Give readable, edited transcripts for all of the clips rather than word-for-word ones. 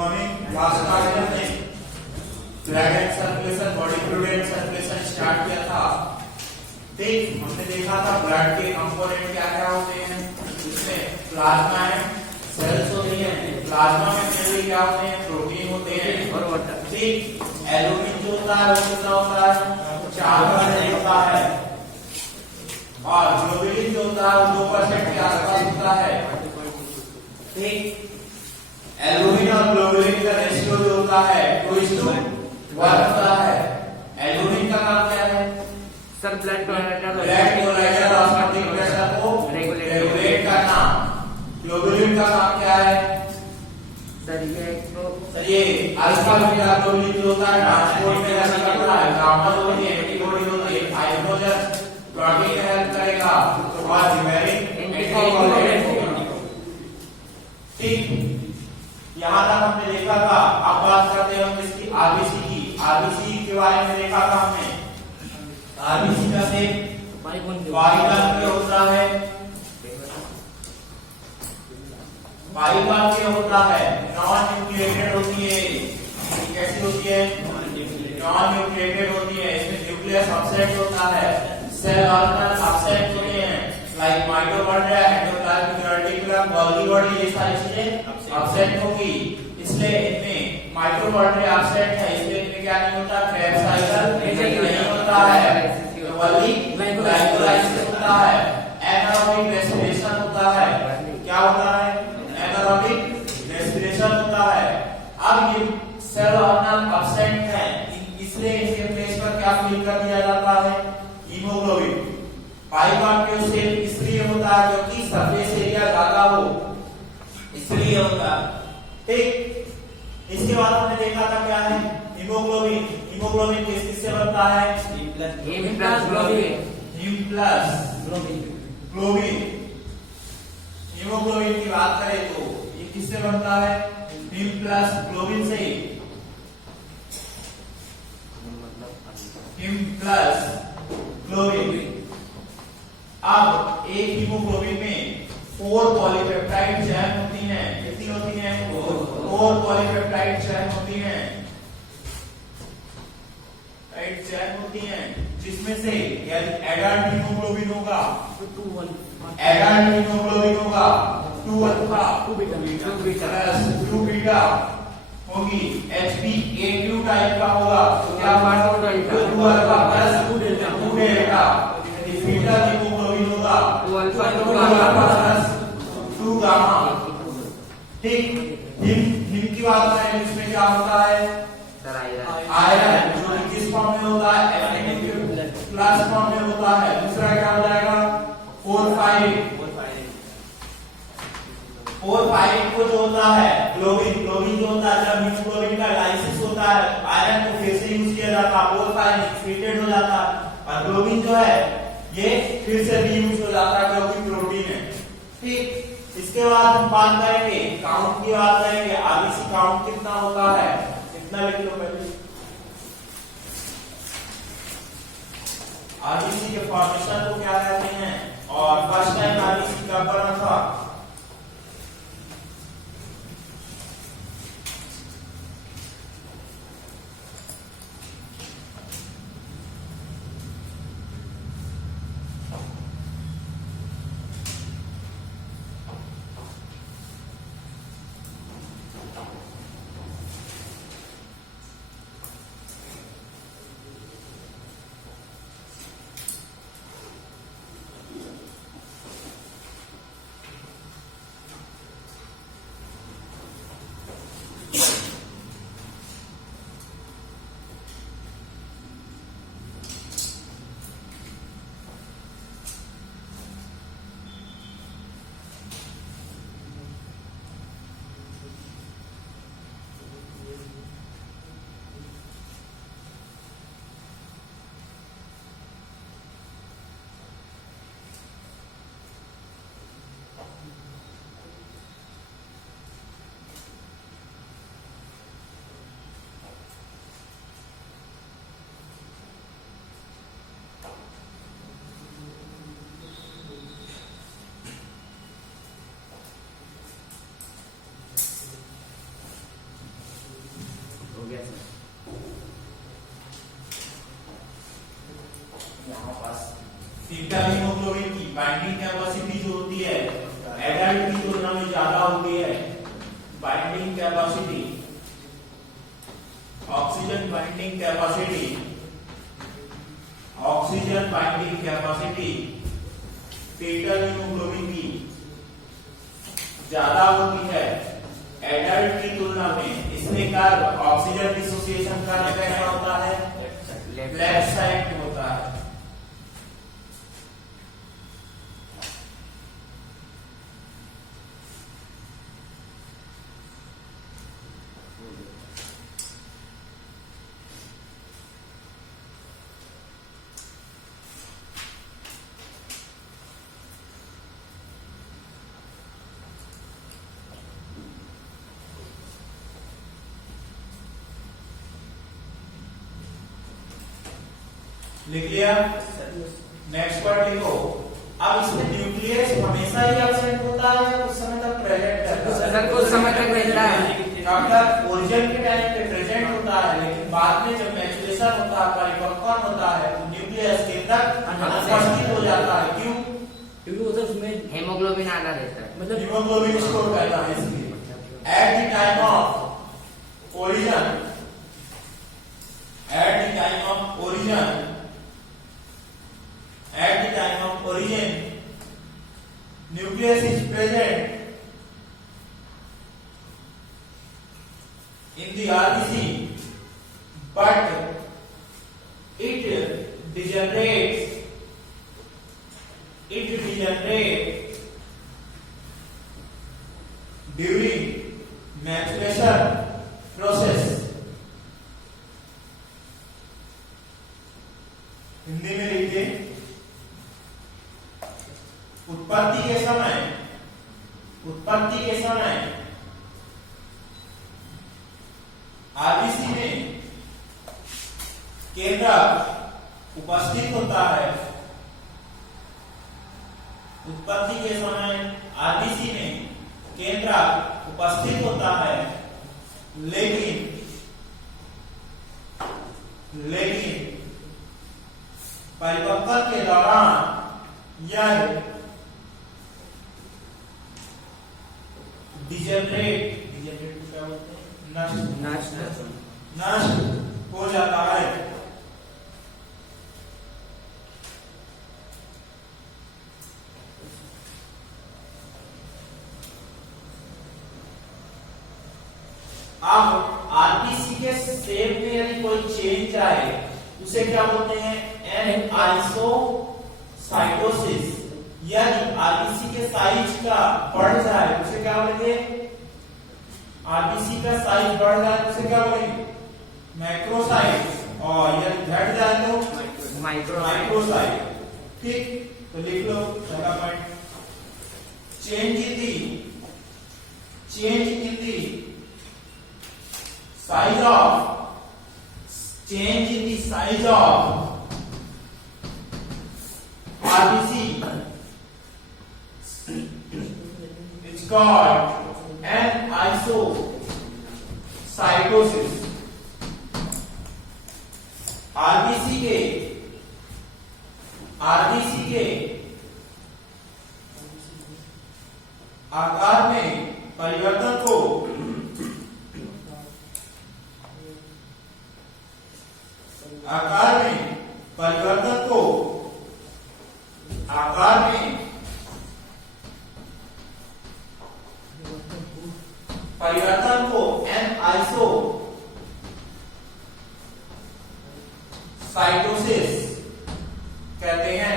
Morning. Last class में हमने blood and circulation, body fluid and circulation start किया था। ठीक, हमने देखा था ब्लड के कंपोनेंट क्या क्या होते हैं। इसमें प्लाज्मा एंड सेल्स होती हैं। प्लाज्मा में मेनली क्या होते हैं, प्रोटीन होते हैं और वाटर। ठीक, एल्यूमिन जो होता है वो कितना होता है, 4% होता है, और ग्लोबुलिन जो होता है वो 2% के आसपास होता है। ठीक, एल्यूमिन और ग्लोबुलिन का रेशियो जो होता है 2:1 होता है। एल्यूमिन का काम क्या है सर? ब्लड क्लोराइडर ऑस्मोटिक प्रेशर को रेगुलेट करना। ग्लोबुलिन का काम क्या है सर? ये अल्फा बीटा ग्लोबुलिन जो होता है ट्रांसपोर्ट में हेल्प करता है। गामा जो होती है एंटीबॉडी होती है, हाइड्रोजन प्रोटीन में हेल्प करेगा और न्यूमेरिक एंटीबॉडी। ठीक, यहाँ तक हमने देखा था। अब बात करते हैं हम इसकी आरबीसी की। आरबीसी के बारे में देखा था हमने। आरबीसी का शेप बाइकार्बोनेट होता है, बाइकार्बोनेट होता है, नॉन न्यूक्लिएटेड होती है। कैसी होती है? नॉन न्यूक्लिएटेड होती है। इसमें न्यूक्लियस एब्सेंट होता है, सेल ऑर्गेनल एब्सेंट होते हैं, like mitochondria, endoplasmic reticulum, Golgi body, ये सारी चीजें एब्सेंट होगी। इसलिए इनमें माइटोकॉन्ड्रिया एब्सेंट है, इसलिए इनमें क्या नहीं होता, क्रेब्स साइकिल नहीं होता है, ओनली ग्लाइकोलाइसिस होता है। एनारोबिक रेस्पिरेशन होता है। क्या होता है? एनारोबिक रेस्पिरेशन होता है। अब ये सेल ऑर्गेनल एब्सेंट है, इसलिए इनके प्लेस पर क्या फिल कर दिया जाता है, हीमोग्लोबिन। बाइकार्बोनेट शेप इसलिए होता है क्योंकि सरफेस एरिया ज्यादा हो, इसलिए होता है। ठीक, इसके बाद हमने देखा था क्या है, हीमोग्लोबिन। हीमोग्लोबिन किससे बनता है? Him plus globin. Him plus globin. Haemoglobin की बात करें तो ये किससे बनता है? हिम प्लस ग्लोबिन से। Him plus globin. अब एक हीमोग्लोबिन में 4 पॉलीपेप्टाइड चेन होती हैं। कितनी होती हैं? 4 पॉलीपेप्टाइड चेन होती हैं। चेन होती हैं, जिसमें से यदि एडल्ट हीमोग्लोबिन होगा, एडल्ट हीमोग्लोबिन होगा 2 अल्फा 2 बीटा होगी। HbA2 टाइप का होगा तो क्या होगा? 2 अल्फा प्लस 2 बीटा। यदि बीटा हीमोग्लोबिन होगा 2 अल्फा प्लस 2 गामा। ठीक, हिम की बात करें इसमें क्या होता है? आयरन, जो किस फॉर्म में होता है? प्लस फॉर्म में होता है। दूसरा क्या हो जाएगा? 4 5 को जो होता है ग्लोबिन जो होता है, जब हीमोग्लोबिन का लाइसिस होता है, आयरन को फिर से यूज किया जाता है, 4 5 एक्सक्रीटेड हो जाता है, और ग्लोबिन जो है ये फिर से रीयूज हो जाता है क्योंकि प्रोटीन है। ठीक, इसके बाद हम बात करेंगे काउंट की बात करेंगे। आरबीसी काउंट कितना होता है, कितना लिख लो पहले। आरबीसी के फॉर्मेशन को क्या कहते हैं और फर्स्ट टाइम आरबीसी कब बना था? गया सर। यहाँ पास फीटल हीमोग्लोबिन की बाइंडिंग कैपेसिटी जो होती है एडल्ट की तुलना में ज्यादा होती है। Binding capacity, oxygen binding capacity, oxygen binding capacity fetal haemoglobin की ज्यादा होती है एडल्ट की तुलना में। इसमें कार्ब ऑक्सीजन डिसोसिएशन का कैसा होता है? लेफ्ट साइड में होता है। लिख लिया? नेक्स्ट पार्ट लिखो। अब इसमें न्यूक्लियस हमेशा ही एब्सेंट होता है या कुछ समय तक प्रेजेंट रहता है? सर कुछ समय तक रहता है। डॉक्टर ओरिजिन के टाइम पे प्रेजेंट होता है, लेकिन बाद में जब मैचुरेशन होता है, परिपक्वता होता है, तो न्यूक्लियस केंद्रक अनुपस्थित हो जाता है। क्यों? क्योंकि उसमें हेमोग्लोबिन आधा रहता है, मतलब हीमोग्लोबिन स्टोर करता है इसलिए। At the time of origin, at the time of origin, nucleus is present in the RBC, but it degenerates during maturation process। Hindi में लिखिए, उत्पत्ति के समय आरबीसी में केंद्रक उपस्थित होता है। उत्पत्ति के समय आरबीसी में केंद्रक उपस्थित होता है, लेकिन परिपक्वता के दौरान यह डिजेनरेट क्या बोलते हैं? नष्ट हो जाता है। अब आरबीसी के शेप में यदि कोई चेंज आए उसे क्या बोलते हैं? एनाइसोसाइटोसिस। यदि आरबीसी के साइज का बढ़ जाए उसे क्या बोलेंगे? आरबीसी का साइज बढ़ जाए उसे क्या बोलेंगे? मैक्रोसाइट। और यदि घट जाए तो माइक्रोसाइट। ठीक, तो लिख लो पहला point. Change in the size of RBC it's called anisocytosis। RBC के आकार में परिवर्तन को एनाइसोसाइटोसिस कहते हैं।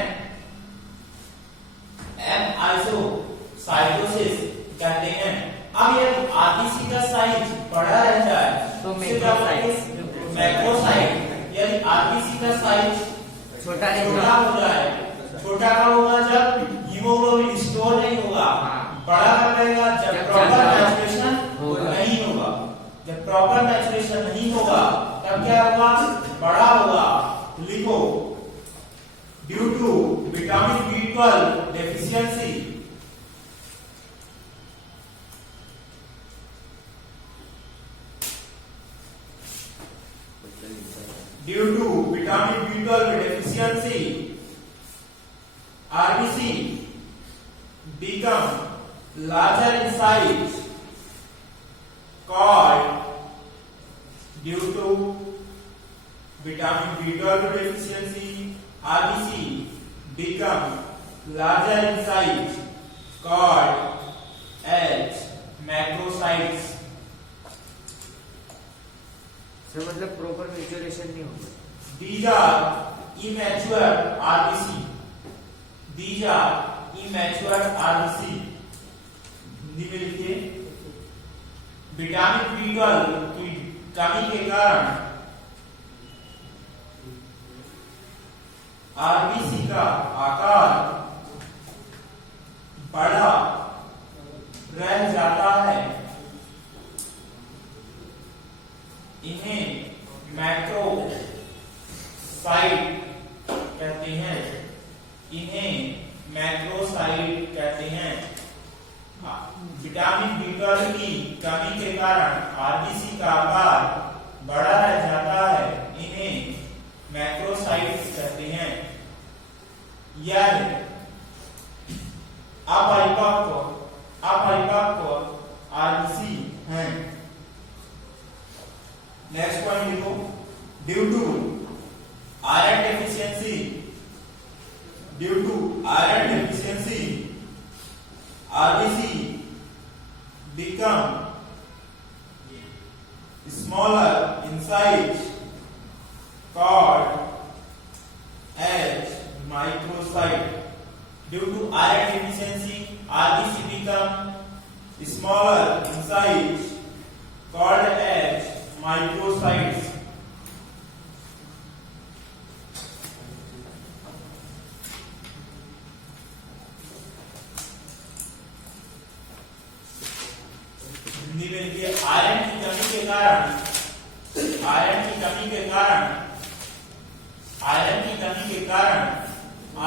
एनाइसोसाइटोसिस कहते हैं। अब यदि आरबीसी का साइज बड़ा रह जाए तो मैक्रोसाइट। यदि आरबीसी का साइज छोटा हो जाए, छोटा कब होगा? जब हीमोग्लोबिन स्टोर नहीं होगा। बड़ा कब रहेगा? जब प्रॉपर मैचुरेशन नहीं होगा। जब प्रॉपर मैचुरेशन नहीं होगा तब क्या होगा? बड़ा होगा। लिखो, due to vitamin B12 deficiency due to vitamin B12 deficiency, RBC become larger in size, called due to vitamin B12 deficiency, RBC become larger in size, called as macrocytes. Sir मतलब proper maturation नहीं होगा. These are immature RBC. These are immature RBC. Hindi में लिखिए, vitamin B12 की कमी के कारण RBC का आकार बड़ा रह जाता है. इन्हें मैक्रोसाइट कहते हैं. इन्हें मैक्रोसाइट कहते हैं. विटामिन B12 की कमी के कारण आरबीसी का आकार बड़ा रह जाता है. इन्हें मैक्रोसाइट कहते हैं. यह अपरिपक्व आरबीसी हैं. नेक्स्ट पॉइंट लिखो, due to iron deficiency, due to iron deficiency RBC become smaller in size, called as microcyte. Due to iron deficiency, RBC become smaller in size, called as microcytes. Hindi में लिखिए, iron की कमी के कारण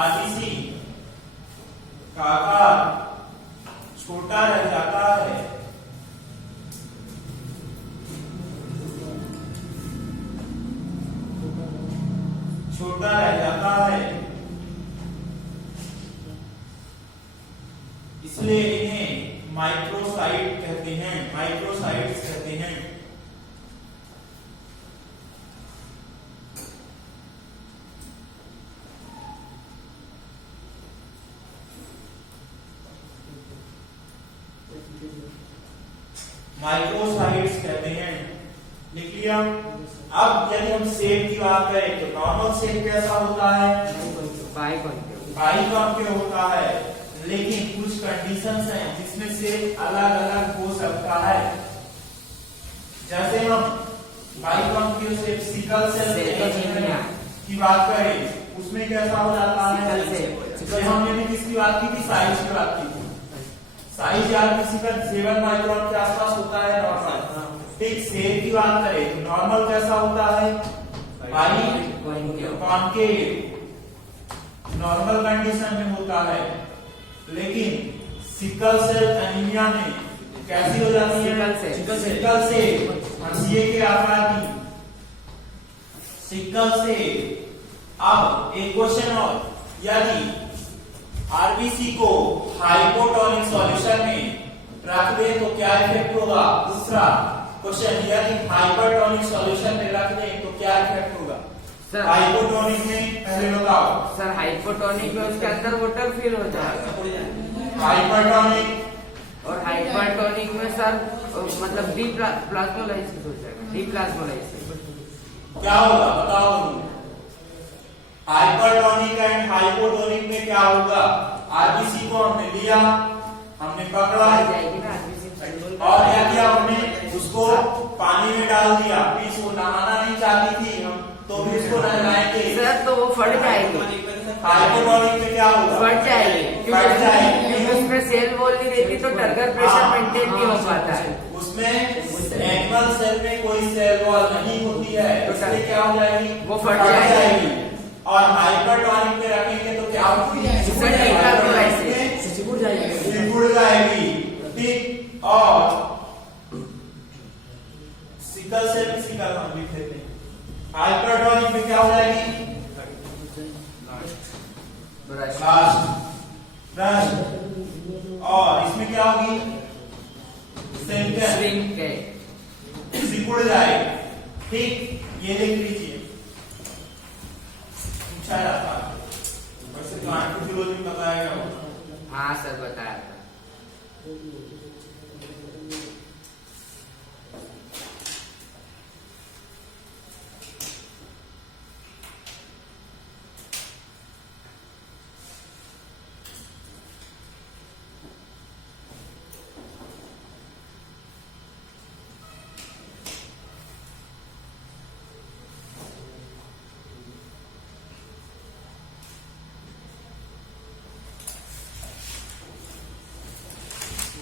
RBC का आकार छोटा रह जाता है. इसलिए इन्हें माइक्रोसाइट कहते हैं. माइक्रोसाइट्स कहते हैं. माइक्रोसाइट्स कहते हैं. लिख लिया. अब यदि हम सेप की बात करें तो नॉर्मल सेप कैसा होता है? बाइकॉन्केव होता है. लेकिन कुछ कंडीशंस हैं जिसमें से अलग अलग हो सकता है. जैसे हम बाइकॉन्केव सेप सिकल सेल की बात करें, उसमें कैसा हो जाता है? हमने किसकी बात की थी? साइज की बात की थी. साइज यार किसी का 7 माइक्रोन के आसपास होता है नॉर्मल. ठीक. सेप की बात करें तो नॉर्मल कैसा होता है? बाइकॉन्केव नॉर्मल कंडीशन में होता है. लेकिन सिकल सेल एनीमिया में कैसी हो जाती है? सिकल सेल हंसिए के आकार की सिकल सेल. अब एक क्वेश्चन और, यदि आरबीसी को हाइपोटोनिक सॉल्यूशन में रख दे तो क्या इफेक्ट होगा? दूसरा क्वेश्चन, यदि हाइपरटोनिक सॉल्यूशन में रख दे तो क्या इफेक्ट होगा? हाइपोटोनिक में पहले बताओ. सर हाइपोटोनिक में उसके अंदर वाटर फिल हो जाएगा. हाइपरटोनिक और हाइपरटोनिक में सर मतलब डी प्लाज्मोलाइसिस हो जाएगा. डी प्लाज्मोलाइसिस क्या होगा बताओ. हाइपरटोनिक एंड हाइपोटोनिक में क्या होगा? आरबीसी को हमने लिया, हमने पकड़ा और यदि हमने उसको पानी में डाल दिया, फिर वो नहाना नहीं चाहती थी हम, तो भी उसको नहलाएंगे सर तो वो फट जाएगी. हाइपोटोनिक में क्या होगा? फट जाएगी. क्योंकि उसमें सेल वॉल नहीं रहती तो टर्गर प्रेशर मेंटेन नहीं हो पाता है. उसमें एनिमल सेल में कोई सेल वॉल नहीं होती है, इसलिए क्या हो जाएगी? वो फट जाएगी. और हाइपरटोनिक में रखेंगे तो क्या होगी? सिकुड़ जाएगी. ठीक. और सिकल सेल में सिकल हम लिख देते हैं. हाइपरटोन इसमें क्या हो जाएगी? Brush brush. और इसमें क्या होगी? श्रिंक है। सिकुड़ जाए। ठीक, ये देख लीजिए, पूछा जाता है वैसे प्लांट फिजियोलॉजी में बताया गया होगा। हाँ सर बताया था।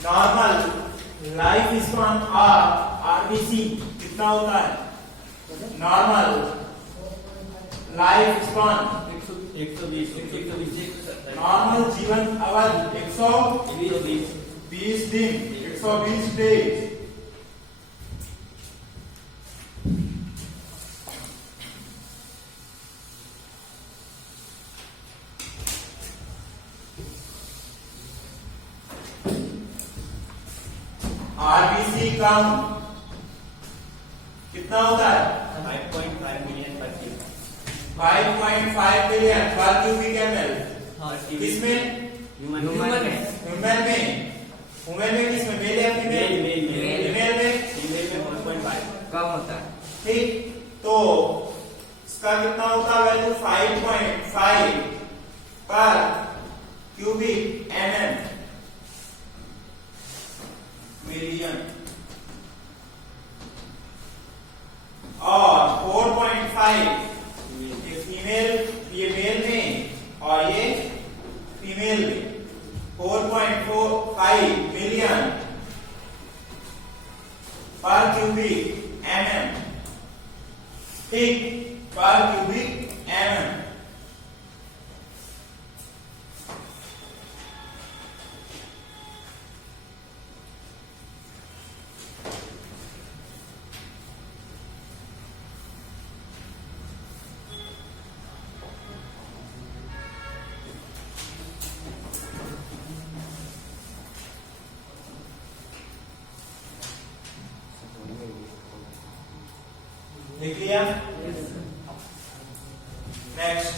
नॉर्मल लाइफ स्पैन आरबीसी कितना होता है? नॉर्मल लाइफ स्पैन 120 नॉर्मल जीवन अवधि 120 दिन, 120 डेज। आरबीसी काउंट कितना होता है? 5.5 मिलियन पर 5.5 बिलियन पर क्यूबिक एमएल। किसमें? ह्यूमन ह्यूमन में किसमें? मेल या फीमेल? फीमेल में। फीमेल में 1.5 कम होता है। ठीक, तो इसका कितना होता है वैल्यू? 5.5 पर क्यूबिक एमएल मिलियन। और 4.5 ये फीमेल, ये मेल में और ये फीमेल में 4.45 मिलियन पर क्यूबिक एमएम। ठीक, पर क्यूबिक एमएम। देख लिया? नेक्स्ट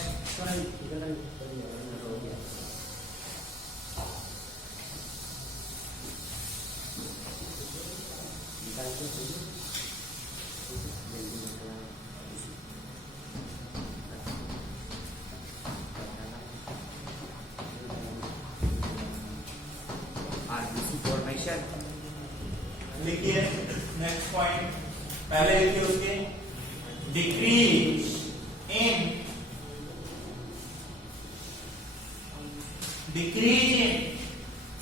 आरबीसी फॉर्मेशन लिखिए। नेक्स्ट पॉइंट पहले लिखिए उसके। Decrease in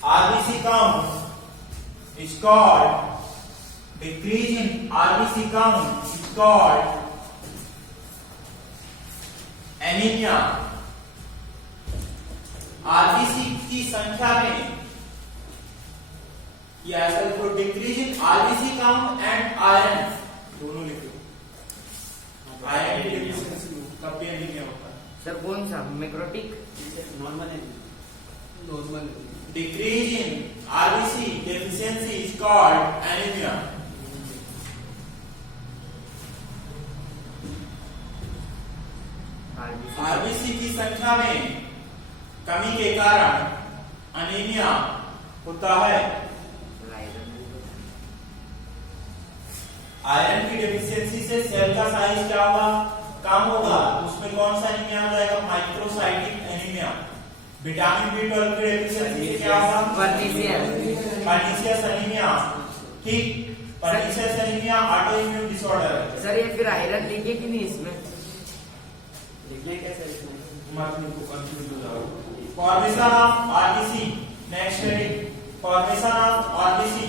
RBC count is called decrease in RBC count is called anemia। RBC की संख्या में या ऐसा decrease in RBC count and iron दोनों लिखो। आयरन की डेफिशिएंसी कब भी एनीमिया होता है। सर कौन सा मैक्रोटिक? नॉर्मल है, normal. Decrease in RBC deficiency is called anemia। RBC की संख्या में कमी के कारण अनीमिया होता है। आयरन की डेफिशिएंसी से सेल का साइज क्या होगा? कम होगा। उसमें कौन सा एनीमिया आ जाएगा? Microcytic anaemia. विटामिन B12 की डेफिशिएंसी से क्या होगा? Pernicious anaemia. ठीक, pernicious anaemia autoimmune disorder है। सर ये फिर आयरन लिखे कि नहीं इसमें? लिखने कैसे लिखना है? मत लिखो, कंफ्यूज हो जाओगे। Formation of RBC. Next heading formation of RBC.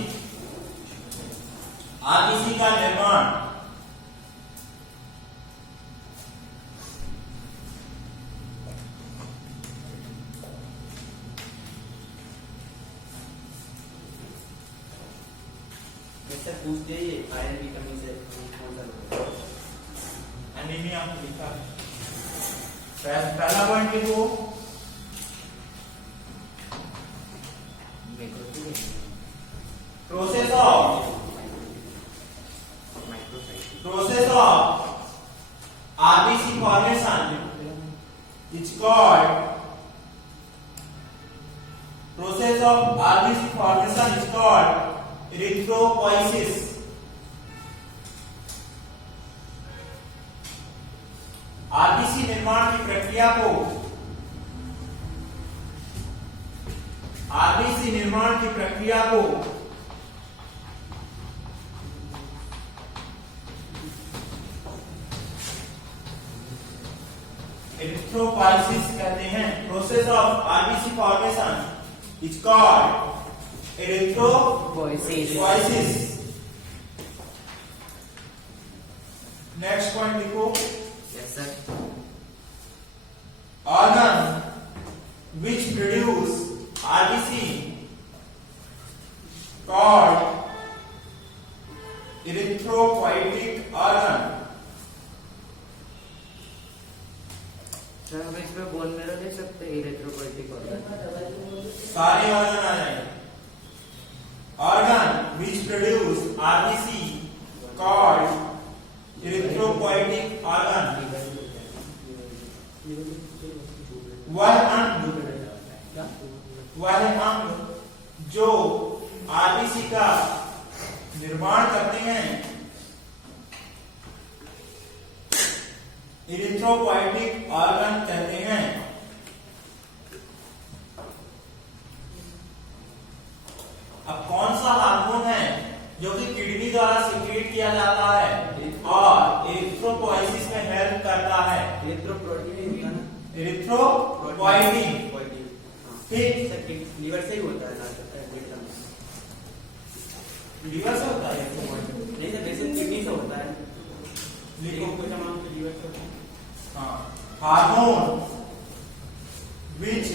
RBC का निर्माण। पूछ दिए आयरन की कमी से कौन सा एनीमिया लिखा है। पहला पॉइंट लिखो, process of RBC formation is called erythropoiesis. RBC निर्माण की प्रक्रिया को erythropoiesis कहते हैं। Process of RBC formation is called erythropoiesis। Next point लिखो, yes sir. organ which produce RBC called erythropoietic organ। सर हम इसमें बोन मेरो ले सकते हैं इलेक्ट्रोपोइटिक ऑर्गन। सारे ऑर्गन आ जाएंगे। organ which produce RBC called erythropoietic organ। वह अंग जो RBC का निर्माण करते हैं इरिथ्रोपोइटिक ऑर्गन कहते हैं। अब कौन सा हार्मोन है जो कि किडनी द्वारा सीक्रेट किया जाता है और इरिथ्रोपोइसिस में हेल्प करता है? इरिथ्रोपोइटिन। ठीक, लीवर से ही होता है। लीवर से होता है? नहीं सर, वैसे किडनी से होता है। लिखो कुछ अमाउंट लीवर से होता है। हाँ, hormone which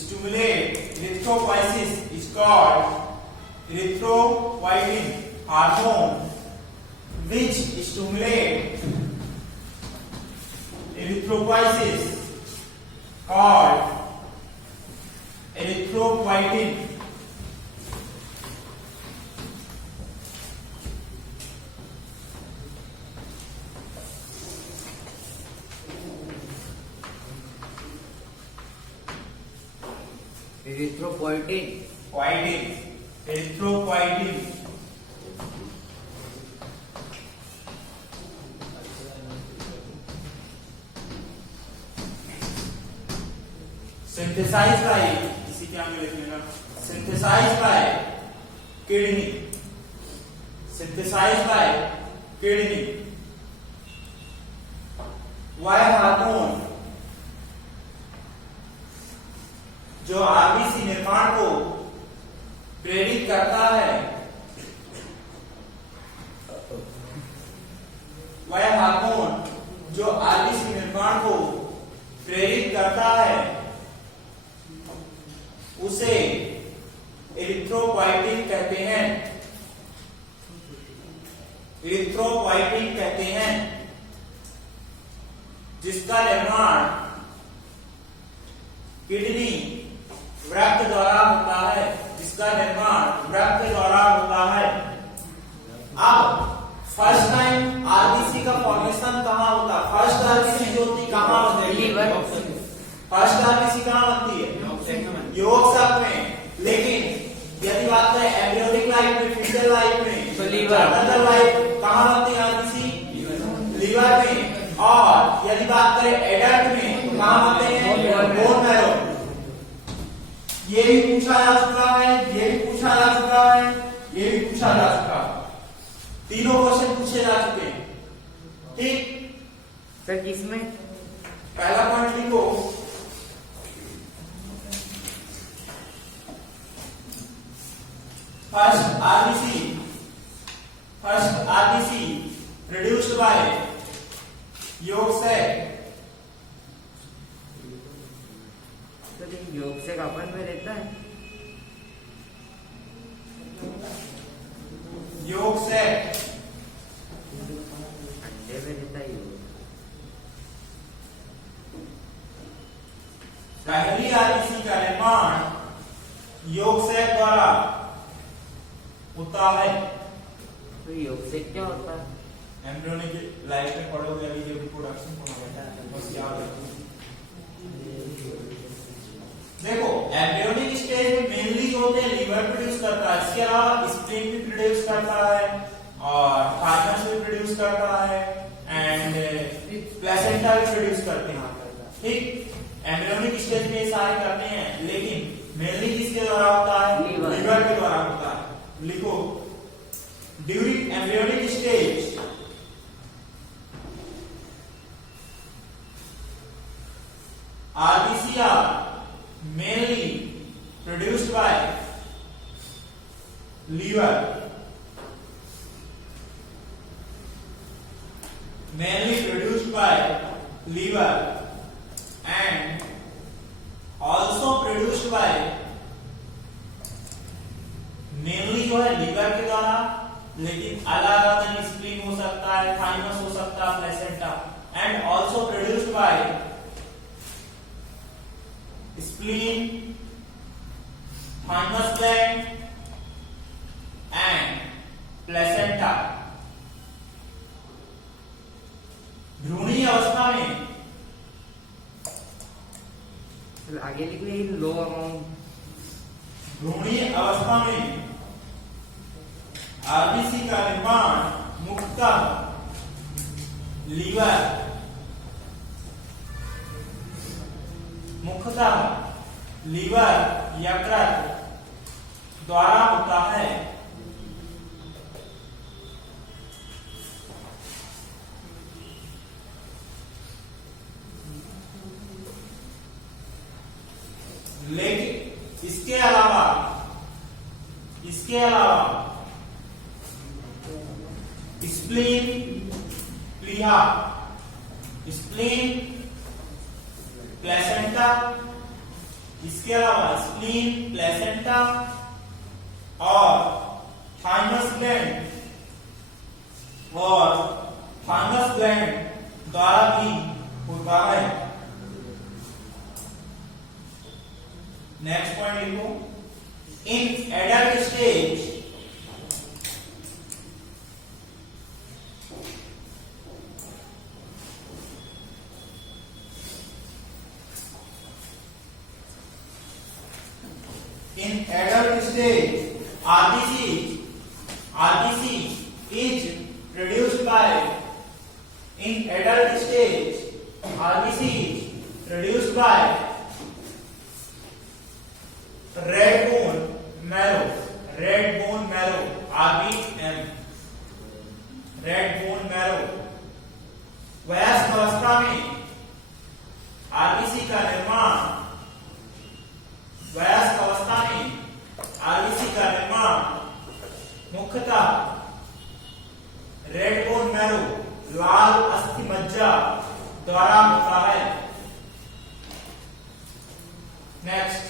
stimulate erythropoiesis is called erythropoietin। Hormone which stimulate erythropoiesis called erythropoietin। Erythropoietin. erythropoietin। synthesized by, इसी के आगे लिख लेना, synthesized by kidney। synthesized by kidney। वह हार्मोन जो आरबीसी निर्माण को प्रेरित करता है, वह हार्मोन जो आरबीसी निर्माण को प्रेरित करता है उसे इरिथ्रोपोइटिन कहते हैं। इरिथ्रोपोइटिन कहते हैं, जिसका निर्माण किडनी वृक्क द्वारा होता है। जिसका निर्माण वृक्क द्वारा होता है। अब फर्स्ट टाइम आरबीसी का फॉर्मेशन कहाँ होता है? फर्स्ट आरबीसी जो होती कहाँ होती है? लीवर। फर्स्ट आरबीसी कहाँ बनती है? योग साथ में। लेकिन यदि बात करें एम्ब्रियोनिक लाइफ में, फीटल लाइफ में, तो लीवर। अदर लाइफ कहाँ बनती है आरबीसी? लीवर में। और यदि बात करें एडल्ट में तो कहाँ बनते हैं? Bone marrow. ये भी पूछा जा चुका है, ये भी पूछा जा चुका है, ये भी पूछा जा चुका है। तीनों क्वेश्चन पूछे जा चुके हैं। ठीक, सर किसमें? पहला पॉइंट लिखो, first RBC produced by yolk sac. तो योग से अपन में रहता है। योग सैक अंडे में रहता है योग। मुक्ता है। तो योग से क्या होता है? एम्ब्रियोनिक लाइफ में पढ़ोगे अभी जो रिप्रोडक्शन होता है बस याद रखो। देखो एम्ब्रियोनिक स्टेज में मेनली जो होते हैं लीवर प्रोड्यूस करता है, इसके अलावा स्प्लीन भी प्रोड्यूस करता है और थाइमस भी प्रोड्यूस करता है एंड प्लेसेंटा भी प्रोड्यूस करते हैं। ठीक, एम्ब्रियोनिक स्टेज में ये सारे करते हैं, लेकिन मेनली किसके द्वारा होता है? लीवर के द्वारा होता है। लिखो, during embryonic stage RBC are mainly produced by liver, mainly produced by liver and also produced by mainly जो है लीवर के द्वारा, लेकिन अलग अलग स्प्लीन हो सकता है, थाइमस हो सकता है, placenta and also produced by spleen, thymus gland and placenta। भ्रूणीय अवस्था में आगे लिख ले लो अमाउंट। भ्रूणीय अवस्था में आरबीसी का निर्माण मुख्यतः लीवर, यकृत द्वारा होता है। लेकिन इसके अलावा स्प्लीन, प्लीहा, स्प्लीन, प्लेसेंटा, इसके अलावा स्प्लीन, प्लेसेंटा और थाइमस ग्लैंड द्वारा भी होता है। नेक्स्ट पॉइंट लिखो, in adult stage RBC is produced by red bone marrow, RBM, red bone marrow। वयस्क अवस्था में RBC का निर्माण मुख्यतः रेड बोन मैरो, लाल अस्थि मज्जा द्वारा होता है। नेक्स्ट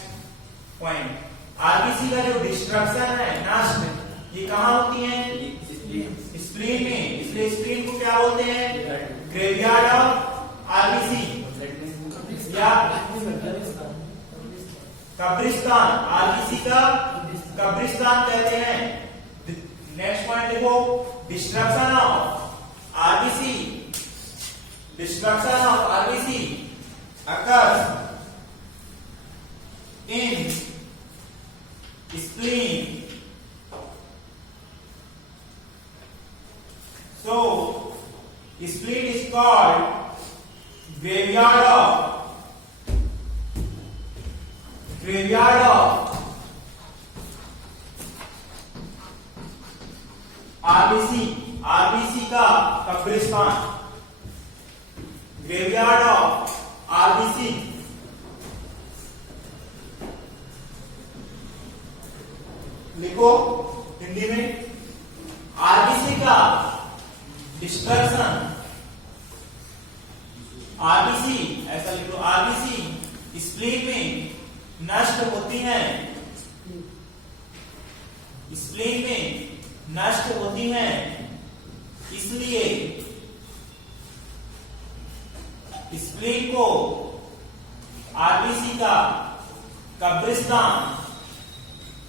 पॉइंट, आरबीसी का जो डिस्ट्रक्शन है, नष्ट, ये कहाँ होती है? स्प्लीन में। इसलिए स्प्लीन को क्या बोलते हैं? ग्रेवयार्ड ऑफ आरबीसी या कब्रिस्तान, आरबीसी का कब्रिस्तान कहते हैं। नेक्स्ट पॉइंट देखो, destruction of RBC occurs in spleen, so spleen is called graveyard of RBC का कब्रिस्तान, ग्रेवयार्ड ऑफ आरबीसी। लिखो हिंदी में, आरबीसी का डिस्ट्रक्शन, आरबीसी ऐसा लिख लो, आरबीसी स्प्लीन में नष्ट होती हैं, स्प्लीन में नष्ट होती हैं, इसलिए स्प्लीन को आरबीसी का कब्रिस्तान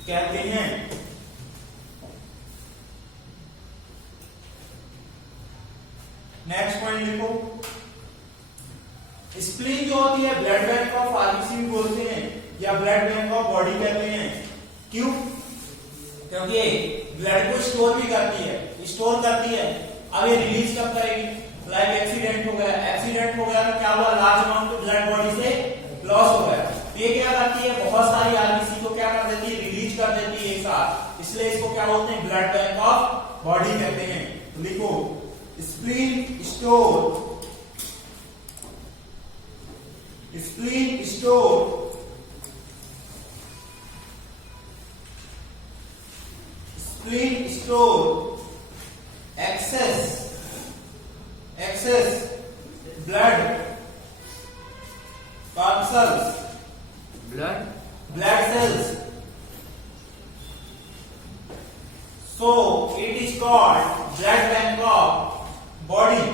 कहते हैं। नेक्स्ट पॉइंट लिखो, स्प्लीन जो होती है ब्लड बैंक ऑफ आरबीसी भी बोलते हैं या ब्लड बैंक ऑफ बॉडी कहते हैं। क्यों? क्योंकि ब्लड को स्टोर भी करती है। अब ये रिलीज कब करेगी? लाइक एक्सीडेंट हो गया तो क्या हुआ, large amount of blood body से लॉस हो गया, ये क्या करती है, बहुत सारी आरबीसी को क्या कर देती है, रिलीज कर देती है एक साथ, इसलिए इसको क्या बोलते हैं, ब्लड बैंक ऑफ बॉडी कहते हैं। तो लिखो, spleen store excess blood corpuscles, blood cells, so it is called blood bank of body।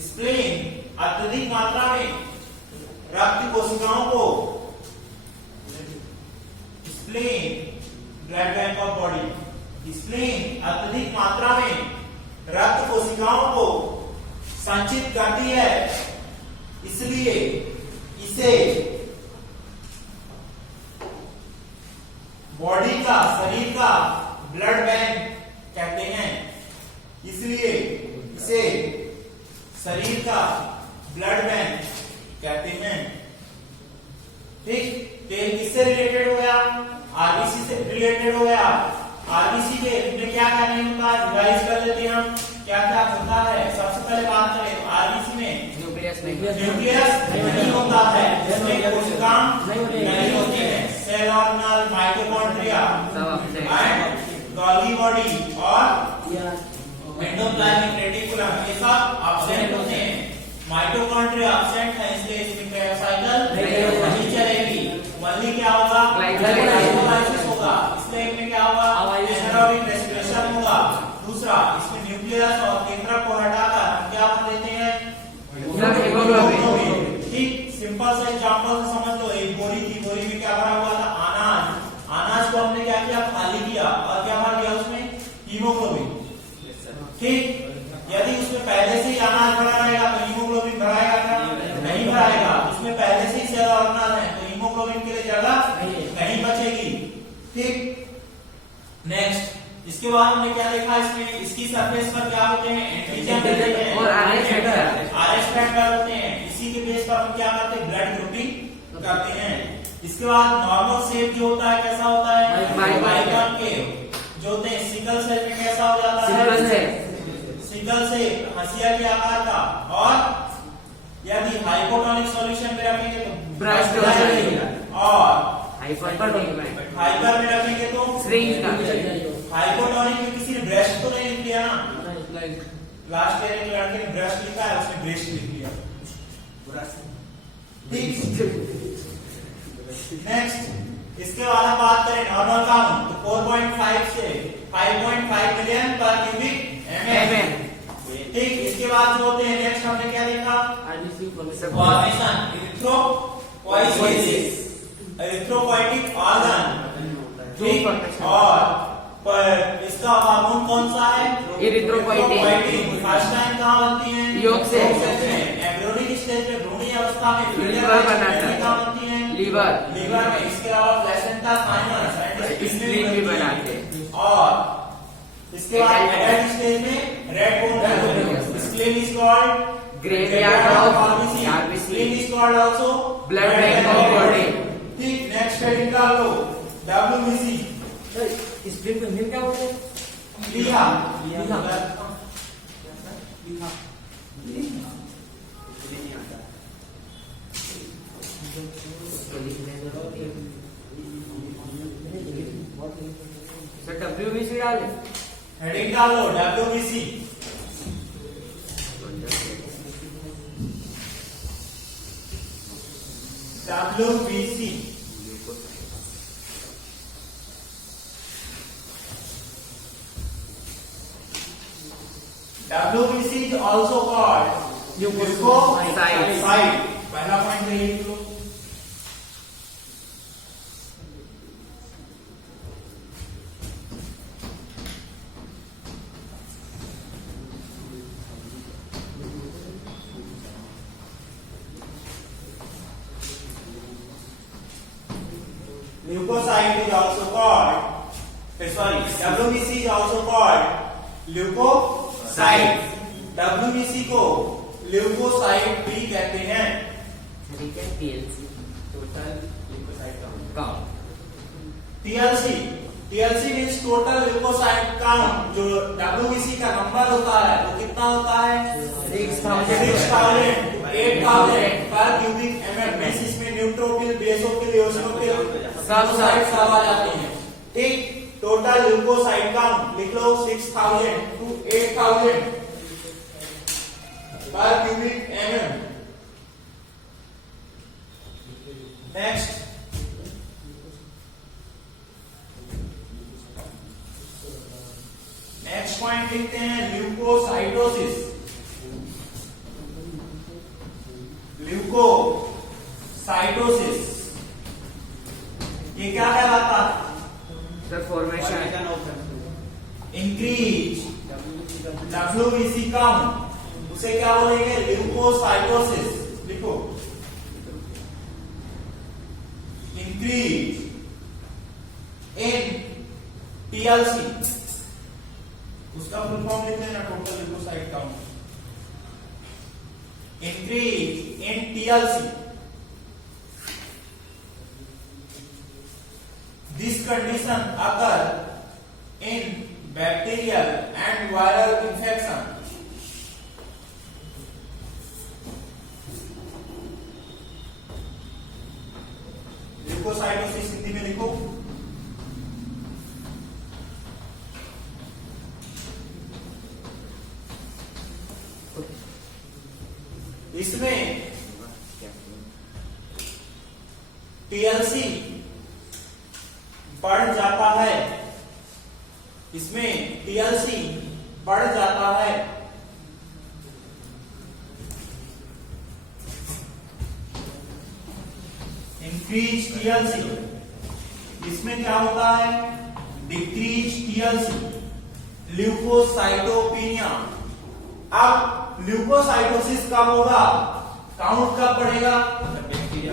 Spleen अत्यधिक मात्रा में रक्त कोशिकाओं को, blood bank of body, spleen अत्यधिक मात्रा में रक्त कोशिकाओं को संचित करती है, इसलिए इसे बॉडी का, शरीर का ब्लड बैंक कहते हैं। इसलिए इसे शरीर का ब्लड बैंक कहते हैं। ठीक, तो किससे रिलेटेड हो गया, आरबीसी से रिलेटेड हो गया। आरबीसी के में क्या क्या नहीं होता, रिवाइज कर लेते हैं हम क्या क्या होता है। सबसे पहले बात करें तो आरबीसी में न्यूक्लियस नहीं होता है, जिसमें कोशिकाएं नहीं होती है, cell organelle, mitochondria and Golgi body और एंडोप्लाज्मिक रेटिकुलम, ये सब एब्सेंट होते हैं। माइटोकॉन्ड्रिया एब्सेंट है, इसलिए इसमें साइकिल नहीं चलेगी। वनली क्या होगा, ग्लाइकोलाइसिस होगा, इसलिए इसमें क्या होगा, एनारोबिक रेस्पिरेशन होगा। दूसरा, इसमें न्यूक्लियस और केंद्रक को हटाकर हम क्या बना देते हैं, हीमोग्लोबिन। ठीक, सिंपल सा एग्जांपल से समझ लो, एक बोरी थी, बोरी में क्या भरा हुआ था, अनाज को हमने क्या किया, खाली किया और क्या भर दिया उसमें, हीमोग्लोबिन। ठीक, यदि उसमें पहले से ही अनाज भरा रहेगा तो हीमोग्लोबिन भराएगा क्या, नहीं भराएगा। उसमें पहले से ही सेल ऑर्गेनल है तो हीमोग्लोबिन के लिए जगह नहीं बचेगी। ठीक, नेक्स्ट, इसके बाद हमने क्या देखा, इसमें इसकी सरफेस पर क्या होते हैं, एंटीजन और आरएच फैक्टर होते हैं। इसी के बेस पर हम क्या करते हैं, ब्लड ग्रुपिंग करते हैं। इसके बाद नॉर्मल शेप जो होता है कैसा होता है, बाइकॉन्केव जो होते हैं। सिकल सेल में कैसा हो जाता है, सिकल से हंसिया के आकार का। और यदि हाइपोटोनिक सॉल्यूशन में रखेंगे तो ब्रश और हाइपर में रखेंगे तो हाइपोटोनिक में किसी ने ब्रश तो नहीं लिख लिया ना, लास्ट ईयर एक लड़के ने ब्रश लिखा है, उसने ब्रश लिख लिया। नेक्स्ट, इसके बाद हम बात करें नॉर्मल काउंट, तो 4.5 से 5.5 मिलियन पर क्यूबिक एमएम। ठीक, इसके बाद जो होते हैं, नेक्स्ट हमने क्या देखा, फॉर्मेशन एरिथ्रोपोइटिक ऑर्गन। ठीक, और इसका हार्मोन कौन सा है, एरिथ्रोपोइटिन। फर्स्ट टाइम कहाँ बनती है, योग से। एम्ब्रियोनिक स्टेज में, भ्रूणी अवस्था में लीवर बनती है, लीवर में। इसके अलावा प्लेसेंटा, साइनस, स्प्लीन भी बनाते हैं। और इसके बाद एडल्ट स्टेज में red bone, spleen is called graveyard of RBC, spleen is called also blood bank of body. ठीक, नेक्स्ट हेडिंग डाल लो, डब्ल्यूबीसी। स्प्लीन को हिंदी क्या बोलते हैं, लिहा डब्ल्यूबीसी डाले, हेडिंग डालो WBC. WBC WBC is also called leukocyte। पहला पॉइंट है ये लो। leukocyte is also called, WBC is also called leukocyte. WBC को ल्यूकोसाइट भी कहते हैं। ठीक है, TLC total leucocyte count. TLC means total leucocyte count. जो WBC का नंबर होता है वो कितना होता है? 6000 8000 पर क्यूबिक mm। मींस इसमें न्यूट्रोफिल, बेसोफिल, एओसिनोफिल सब साइड सब आ जाते हैं। ठीक, टोटल ल्यूकोसाइट काउंट लिख लो 6000 to 8000 पर क्यूबिक mm। नेक्स्ट पॉइंट लिखते हैं ल्यूकोसाइटोसिस। ल्यूकोसाइटोसिस ये क्या कहलाता है? Sir formation increase WBC count, उसे क्या बोलेंगे? ल्यूकोसाइटोसिस। लिखो इंक्रीज इन TLC, उसका फुल फॉर्म लिख लेना, total leucocyte count. Increase in TLC, this condition occur in bacterial and viral infection. Leucocytosis Hindi में लिखो इसमें TLC बढ़ जाता है, इसमें TLC बढ़ जाता है। इंक्रीज TLC, इसमें क्या होता है? Decrease TLC, ल्यूकोसाइटोपिनिया। अब ल्यूकोसाइटोसिस कब होगा? काउंट कब बढ़ेगा?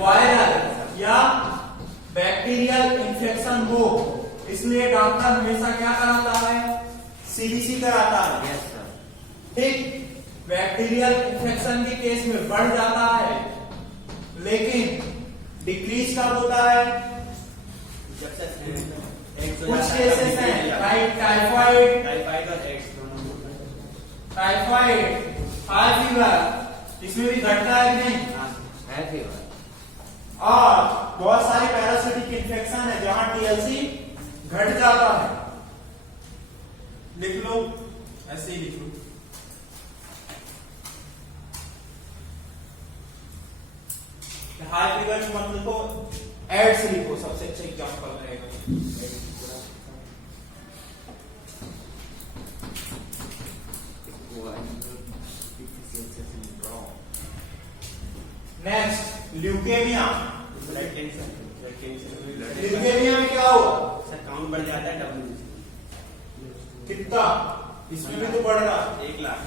वायरल या बैक्टीरियल इंफेक्शन हो। इसलिए डॉक्टर हमेशा क्या कराता है? CBC कराता है। ठीक, बैक्टीरियल इंफेक्शन के केस में बढ़ जाता है, लेकिन डिक्रीज कब होता है? कुछ केसेस हैं, राइट, टाइफाइड, हाई फीवर, इसमें भी घटता है कि नहीं? है फीवर। और बहुत सारी पैरासिटिक इन्फेक्शन है जहां TLC घट जाता है। लिख लो, ऐसे ही लिख लो। हाई फीवर मत लिखो, एड्स लिखो, सबसे अच्छा एग्जांपल रहेगा। Next leukaemia. ल्यूकेमिया में क्या हुआ? काउंट बढ़ जाता है WBC कितना? इसमें भी तो बढ़ रहा, 1 लाख।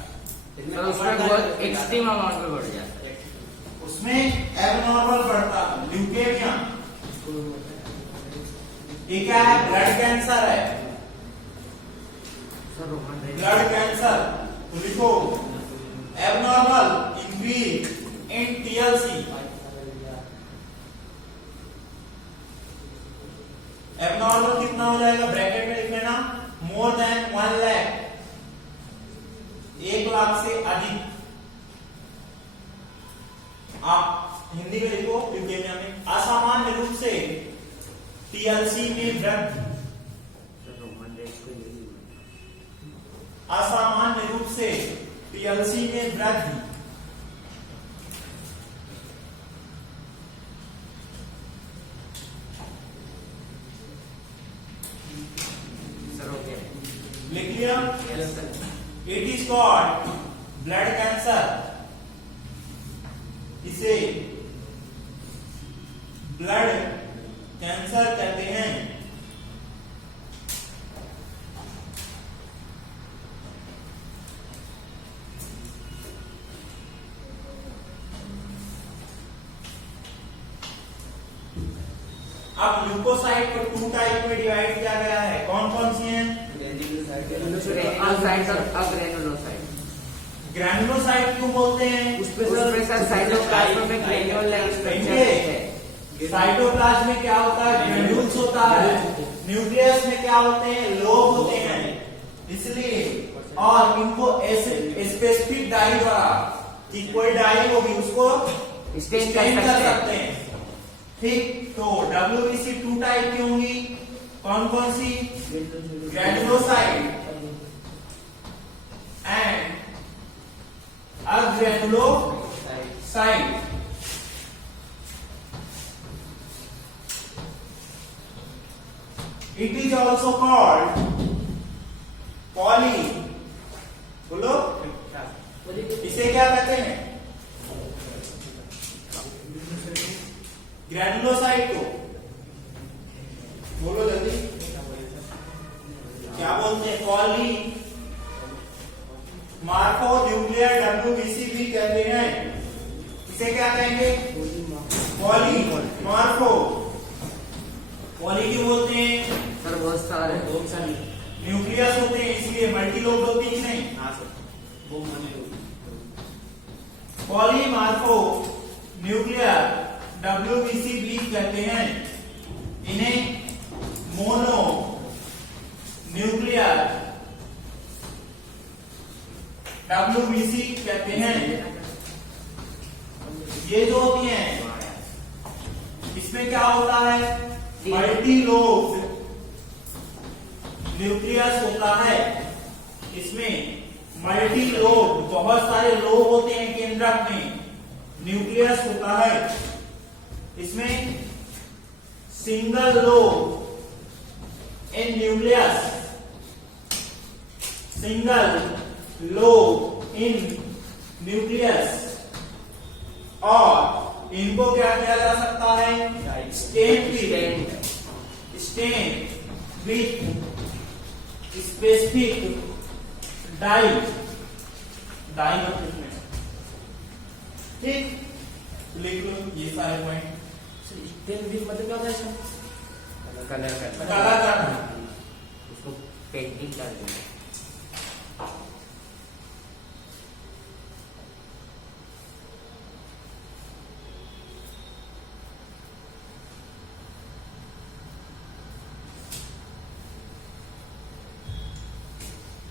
सर उसमें बहुत एक्सट्रीम अमाउंट में बढ़ जाता है। उसमें एबनॉर्मल बढ़ता है ल्यूकेमिया। ये क्या है? ब्लड कैंसर है। ब्लड कैंसर लिखो, abnormal increase in TLC। Abnormal कितना हो जाएगा? ब्रैकेट में लिख लेना, मोर देन 1 लाख, 1 लाख से अधिक। आप हिंदी में लिखो ल्यूकेमिया में असामान्य रूप से TLC में वृद्धि, असामान्य रूप से TLC में वृद्धि। लिख लिया? It is called blood cancer. इसे ब्लड कैंसर कहते हैं। अब ल्यूकोसाइट को 2 टाइप में डिवाइड किया गया है। कौन कौन सी हैं? ग्रेनुलोसाइट और अग्रेनुलोसाइट। ग्रैनुलोसाइट क्यों बोलते हैं? उसपे सर साइटोप्लाज्म में ग्रेन्यूल लाइक स्ट्रक्चर होते हैं। साइटोप्लाज्म में क्या होता है? ग्रैन्यूल्स होता है। न्यूक्लियस में क्या होते हैं? लोब होते हैं। इसलिए और इनको स्पेसिफिक डाई द्वारा, कि कोई डाई होगी उसको स्टेन कर सकते हैं। ठीक, तो WBC 2 टाइप की होंगी। कौन कौन सी? Granulocyte and agranulocyte. It is also called poly। बोलो, इसे क्या कहते हैं? ग्रैनुलोसाइट को बोलो जल्दी, क्या बोलते हैं? पॉली मार्को न्यूक्लियर WBC भी कहते हैं। इसे क्या कहेंगे? Poly Marco. पॉली क्यों बोलते हैं? सर बहुत सारे न्यूक्लियस होते हैं इसलिए मल्टी लोब होती है नहीं। हाँ सर, वो माने पॉलीमार्फो न्यूक्लियर WBC भी कहते हैं। इन्हें मोनो न्यूक्लियर WBC कहते हैं। ये जो होती हैं, इसमें क्या होता है? मल्टी लोब न्यूक्लियस होता है। इसमें मल्टी लोब, बहुत सारे लोब होते हैं केंद्रक में। न्यूक्लियस होता है, इसमें सिंगल लोब इन न्यूक्लियस, सिंगल लोब इन न्यूक्लियस। और इनको क्या किया जा सकता है? स्टेन विथ स्पेसिफिक डाई मतलब में। ठीक, लिख लो ये सारे पॉइंट। मतलब क्या होता है? कलर करना, उसको पेंटिंग कर देंगे।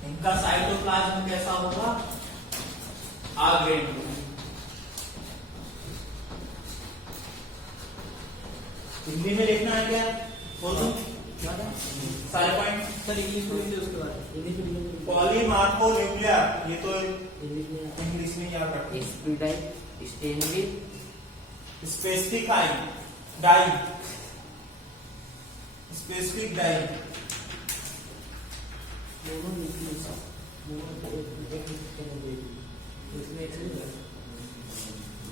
इनका साइटोप्लाज्म कैसा होगा? अग्रेनुल। हिंदी में लिखना है क्या? बोलो सारे पॉइंट। सर इंग्लिश में लिखिए, उसके बाद पॉलीमार्फो न्यूक्लियर, ये तो इंग्लिश में याद रखो। Stain with specific dye, specific dye.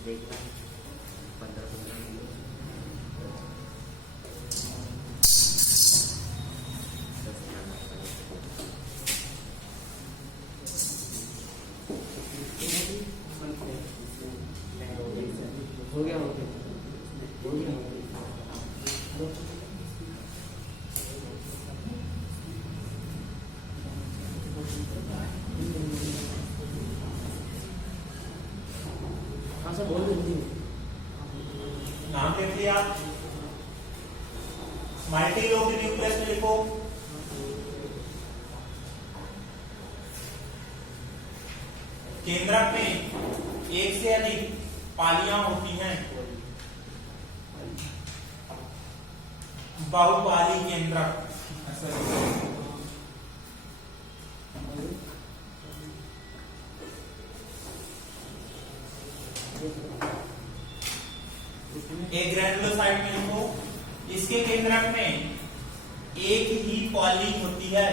देखना 15 हो गया नाम लिख लिया। मल्टी लोब न्यूक्लियस में लिखो केंद्रक में एक से अधिक पालियां होती हैं। बहुपाली केंद्रक। एक ग्रैनुलोसाइट में लिखो, इसके केंद्रक में एक ही पॉली होती है।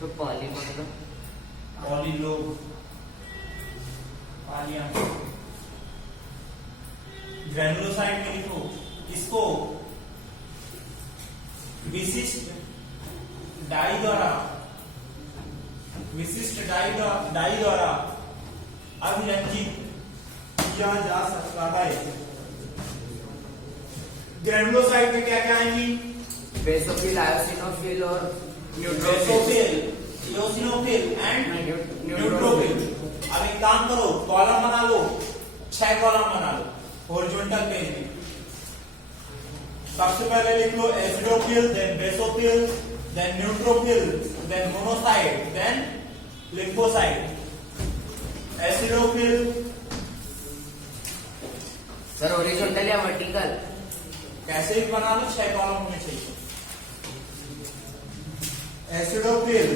तो पॉली मतलब पॉलीलोब पालियां। ग्रैनुलोसाइट में लिखो, इसको विशिष्ट डाई द्वारा अभिरंजित किया जा सकता है। ग्रेनुलोसाइट में क्या क्या आएंगी? बेसोफिल, आयोसिनोफिल और बेसोफिल, इओसिनोफिल एंड न्यूट्रोफिल। अब एक काम करो, कॉलम बना लो, 6 कॉलम बना लो हॉरिजॉन्टल पेज में। सबसे पहले लिख लो acidophil, then basophil, then neutrophil, then monocyte, then lymphocyte. Acidophil sir horizontal या वर्टिकल? कैसे भी बना लो, 6 कॉलम होने चाहिए। Acidophil,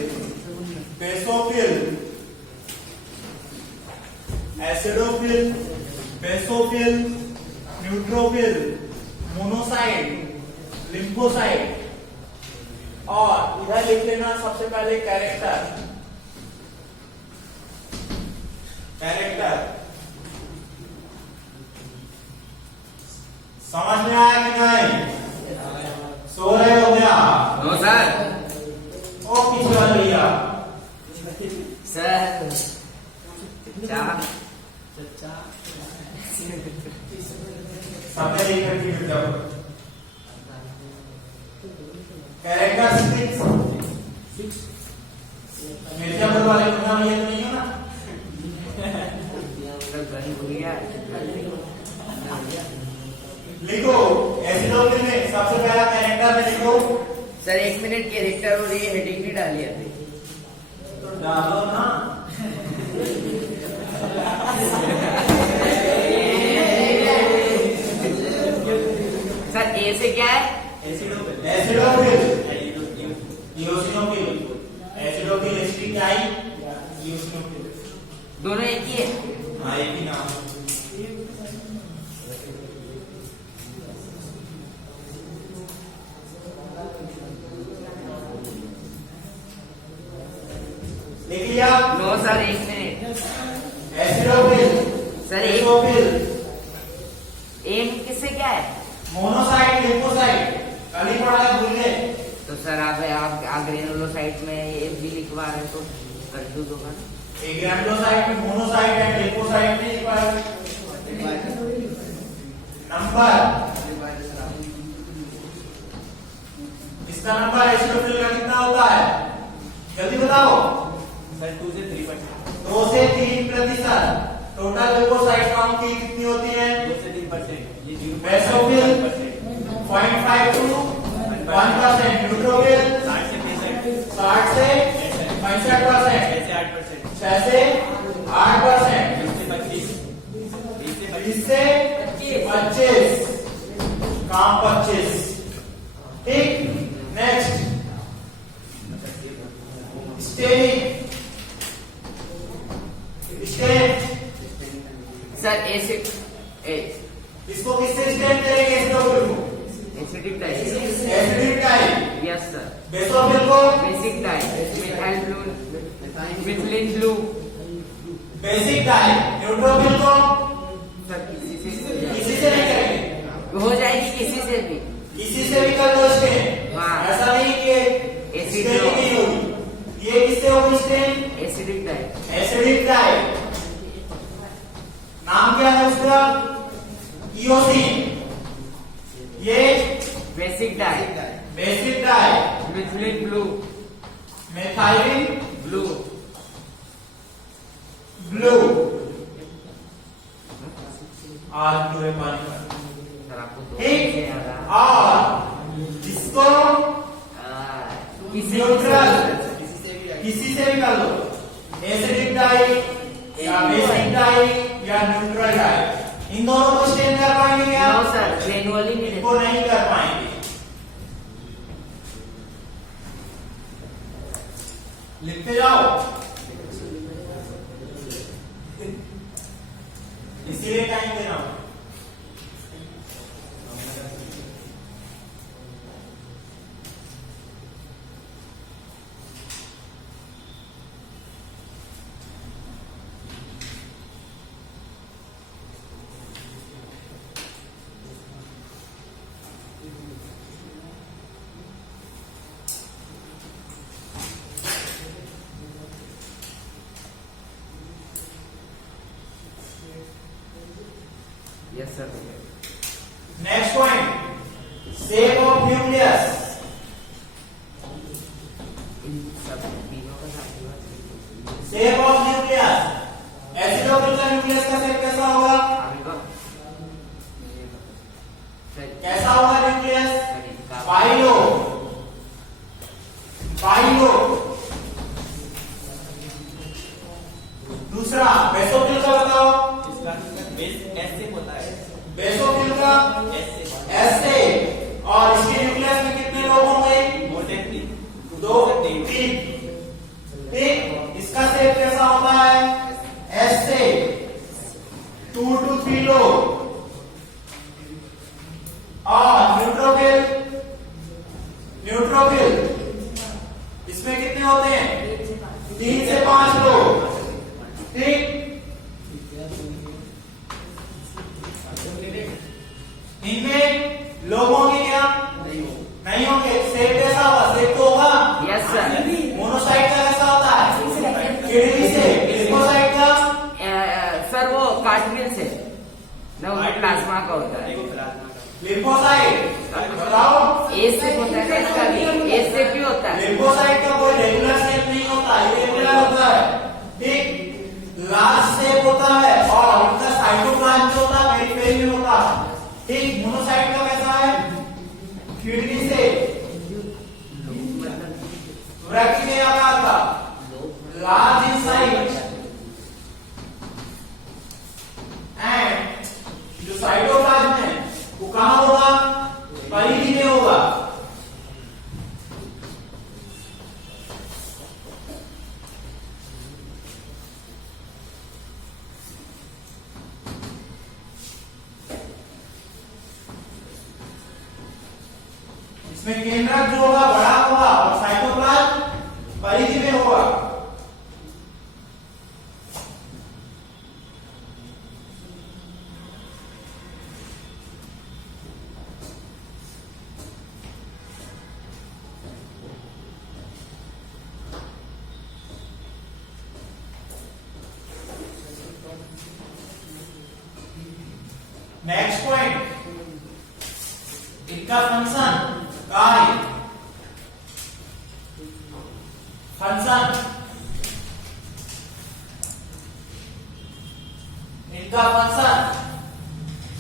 basophil, acidophil, basophil, neutrophil, monocyte, lymphocyte. और इधर लिख लेना सबसे पहले कैरेक्टर। कैरेक्टर समझ में आया कि नहीं? सो रहे हो क्या? No sir. ओ पीछे वाले भैया, सर चाह सबने लिख रखी है जब कैरेक्टरिस्टिक्स मिर्जापुर वाले मुन्ना भैया तो नहीं हो ना? लिखो एसिडोफिल में सबसे पहला कैरेक्टर में लिखो। सर 1 मिनट, कैरेक्टर और ये हेडिंग नहीं डाली अभी। तो डालो ना। सर ए से क्या है? एसिडोफिल, इओसिनोफिल, एसिडोफिल एसिडिक आई, इओसिनोफिल दोनों एक ही है। हाँ एक ही नाम। लिख लिया? No sir 1 minute. Acidophil, sir basophil, एम किससे क्या है? Monocyte, lymphocyte. कल ही पढ़ा है, भूल गए? तो सर आप ग्रेनुलोसाइट में ये भी लिखवा रहे हैं तो कंफ्यूज होगा ना। एक ग्रेनुलोसाइट में मोनोसाइट एंड लिम्फोसाइट में एक बार नंबर, इसका नंबर एसिडोफिल का कितना होता है? जल्दी बताओ। सर 2 से 3%। 2 से 3%। टोटल लिम्फोसाइट काउंट की कितनी होती है? 2 से 3%। ये 0.5%। Basophil 0.5 to 1%। न्यूट्रोफिल 60 से 65%। 60 से 65%। 6 से 8%। 6 से 8%। 20 से 25। 20 से 25। काम 25। ठीक। Next staining. स्टेन सर ए से इसको किससे स्टेन करेंगे? एसिडोफिल को acidic type. Acidic type. Yes sir. Basophil को basic type, methyl blue, methylene blue. Basic type. Neutrophil को सर किसी से नहीं करेंगे, हो जाएगी किसी से भी। किसी से भी कर दो स्टेन। हाँ। ऐसा नहीं कि एसिड स्टेन नहीं होगी। ये किससे होगी stain? Acidic type. Acidic type. नाम क्या है उसका? इओसिन। ये basic type. Basic type. Methylene blue, methylene blue. Blue. आज पूरे पानी का सर आपको तो ठीक। और इसको न्यूट्रल किसी से भी कर लो। एसिडिक टाइप या बेसिक टाइप या न्यूट्रल टाइप, इन दोनों को स्टेन कर पाएंगे क्या? नो सर, मैनुअली नहीं इनको नहीं कर पाएंगे। लिखते जाओ। इसीलिए टाइम दे रहा हूं। Yes sir. Next point nucleus in सब तीनों का साथ में शेप ऑफ न्यूक्लियस एसिडोफिल का न्यूक्लियस का शेप कैसा होगा कैसा होगा न्यूक्लियस पाइलो पाइलो दूसरा बेसोफिल का बताओ इसका बेस एस से होता है बेसोफिल का एस से ऐसे और इसके न्यूक्लियस में कितने लोग होंगे मोर देन 3 दो तीन ठीक इसका शेप कैसा होता है ऐसे 2 to 3 लोग और न्यूट्रोफिल न्यूट्रोफिल इसमें कितने होते हैं 3 से 5 लोग ठीक इनमें लोगों की क्या नहीं होंगे शेप कैसा होगा शेप तो होगा यस सर मोनोसाइट का कैसा होता है किडनी से लिम्फोसाइट का सर वो कार्टविल से ना वो प्लाज्मा का होता है देखो प्लाज्मा का लिम्फोसाइट बताओ ए से होता है ना इसका भी ए से भी होता है लिम्फोसाइट का कोई रेगुलर शेप नहीं होता इरेगुलर होता है ठीक लार्ज शेप होता है और इनका साइटोप्लाज्म जो होता है पेरिफेरी में होता है ठीक मोनोसाइट का कैसा है किडनी से ब्रैकियाकार का लार्ज इन साइज एंड जो साइटोप्लाज्म है वो कहां होगा परिधि में होगा इसमें केंद्रक जो होगा बड़ा होगा और साइटोप्लाज्म परिधि में होगा नेक्स्ट पॉइंट इनका फंक्शन कार्य फंक्शन इनका फंक्शन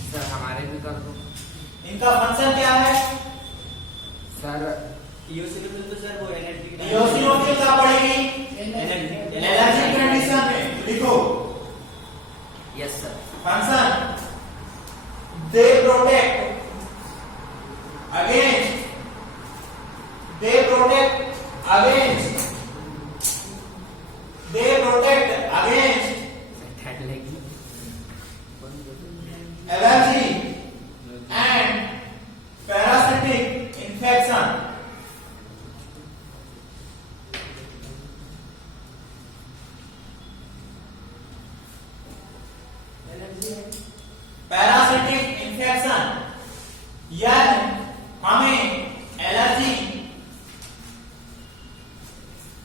सर हमारे भी कर दो इनका फंक्शन क्या है सर इओसिनोफिल तो सर वो एनर्जी इओसिनोफिल क्या पड़ेगी एलर्जी कंडीशन में लिखो yes sir function they protect against they protect against ठंड लगी allergy and parasitic infection parasitic infection यानी हमें एलर्जी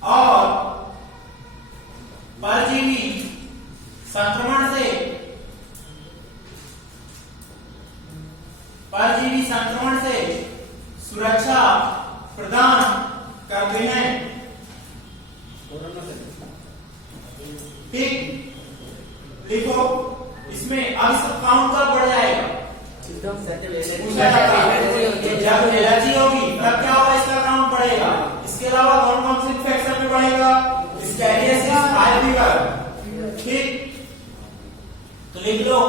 और परजीवी संक्रमण से सुरक्षा प्रदान करते हैं ठीक लिखो इसमें अब काउंट कर पड़ जाएगा जब एलर्जी होगी तब क्या होगा इसका काउंट बढ़ेगा इसके अलावा कौन कौन से इन्फेक्शन में बढ़ेगा स्कैरियोसिस हाई फीवर ठीक तो लिख लो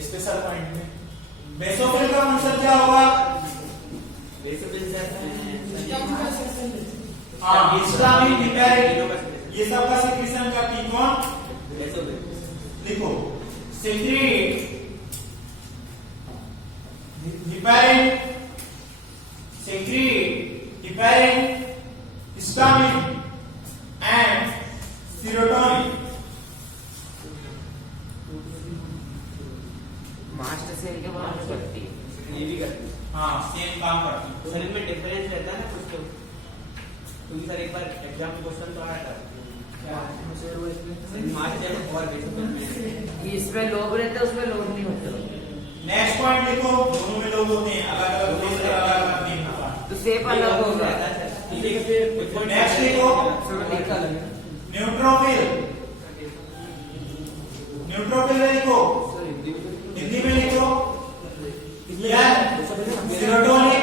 स्पेशल पॉइंट में बेसोफिल का फंक्शन क्या होगा हाँ हिस्टामिन हिपैरिन ये सब का सिक्रीशन करती कौन लिखो secrete heparin, histamine and serotonin. Master cell के बाद करती है ये भी करती है हाँ सेम काम करती है सर इनमें डिफरेंस रहता है ना कुछ तो क्योंकि सर एक बार एग्जाम में क्वेश्चन तो आया था मार्च और बेसिक में इसमें लोग रहते उसमें लोग नहीं होते नेक्स्ट पॉइंट देखो, दोनों में लोग होते हैं, अलग अलग प्लेस अलग अलग नेम का। तो सेप अलग होगा। नेक्स्ट देखो, न्यूट्रोफिल। न्यूट्रोफिल में लिखो, हिंदी में लिखो, सेरोटोनिन,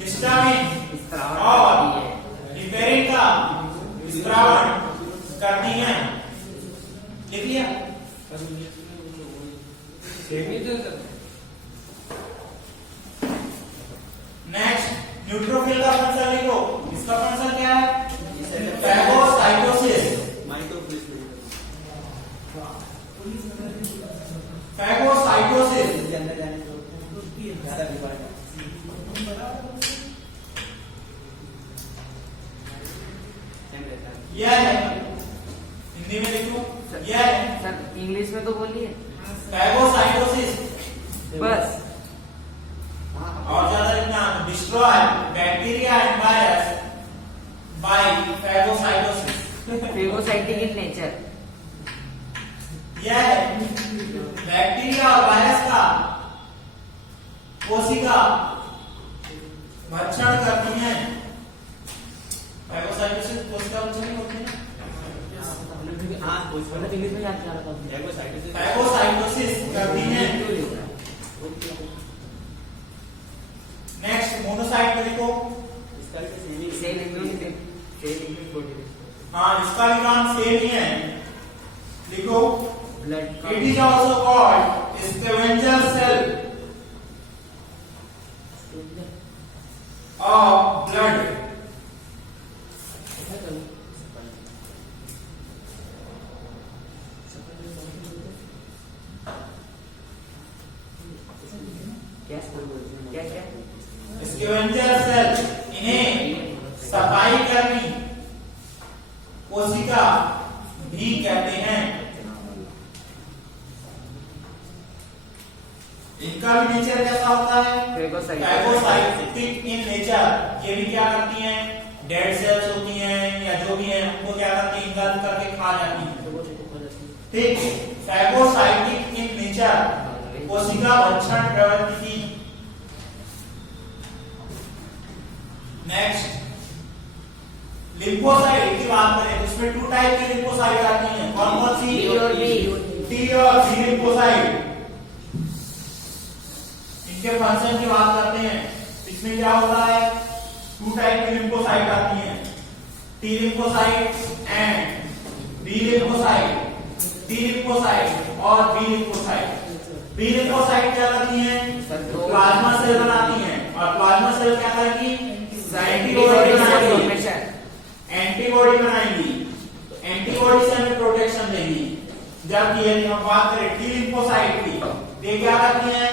हिस्टामिन और हिपेरिन का स्त्रावण करती हैं। लिख लिया? नेक्स्ट, न्यूट्रोफिल का फंक्शन लिखो। इसका फंक्शन क्या है? फैगोसाइटोसिस। फैगोसाइटोसिस यह है, हिंदी में लिखो, यह है। सर इंग्लिश में तो बोलिए। फैगोसाइटोसिस बस। और ज्यादा लिखना, destroy bacteria and virus bye phagocytosis. Phagocytic in nature. यह है, बैक्टीरिया और वायरस का कोशिका भक्षण करती हैं। फैगोसाइटोसिस कोशिका भक्षण होती है। इंग्लिश में याद कर रहा था। फैगोसाइटोसिस करती हैं। नेक्स्ट, मोनोसाइट में लिखो। Cell immunity. हाँ, इसका भी काम सेल ही है। लिखो, blood. it is also called scavenger cell of blood. क्या क्या? स्कैवेंजर सेल, इन्हें सफाई कर्मी कोशिका भी कहते हैं। इनका भी नेचर कैसा होता है? Phagocytic in nature. ये भी क्या करती हैं? डेड सेल्स होती हैं या जो भी है उनको क्या करती हैं? इंगल्फ करके खा जाती हैं। ठीक, फैगोसाइटिक इन नेचर, कोशिका भक्षण प्रवृत्ति की। नेक्स्ट, लिम्फोसाइट की बात करें तो इसमें 2 टाइप की लिम्फोसाइट आती हैं। कौन कौन सी? टी और बी। टी और बी लिम्फोसाइट। इनके फंक्शन की बात करते हैं। इसमें क्या होता है? 2 टाइप की लिम्फोसाइट आती हैं, T lymphocyte and B lymphocyte. T lymphocyte और बी लिम्फोसाइट। बी लिम्फोसाइट क्या करती हैं? प्लाज्मा सेल बनाती हैं। और प्लाज्मा सेल क्या करेगी? एंटीबॉडी बनाएंगी। एंटीबॉडी बनाएंगी, एंटीबॉडी से हमें प्रोटेक्शन देगी। जब ये हम बात करें टी लिम्फोसाइट की, ये क्या करती हैं?